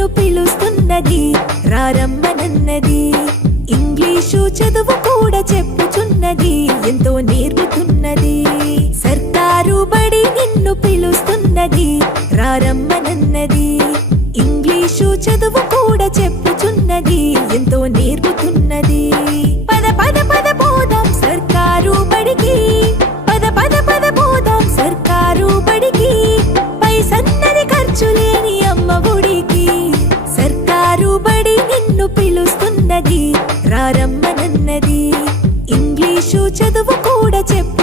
నిన్ను పిలుస్తున్నది రారమ్మనన్నది. ఇంగ్లీషు చదువు కూడా చెప్పుచున్నది, ఎంతో నేర్పుతున్నది. సర్కారు బడి నిన్ను పిలుస్తున్నది రారమ్మనన్నది. ఇంగ్లీషు చదువు కూడా చెప్పుచున్నది, ఎంతో నేర్పుతున్నది. పద పద పద పోదాం సర్కారు బడికి, పద పద పద పోదాం సర్కారు బడికి. పైసన్నది ఖర్చు లేని అమ్మ ఒడికి. సర్కారు బడి నిన్ను పిలుస్తున్నది రారమ్మనన్నది. ఇంగ్లీషు చదువు కూడా చెప్పు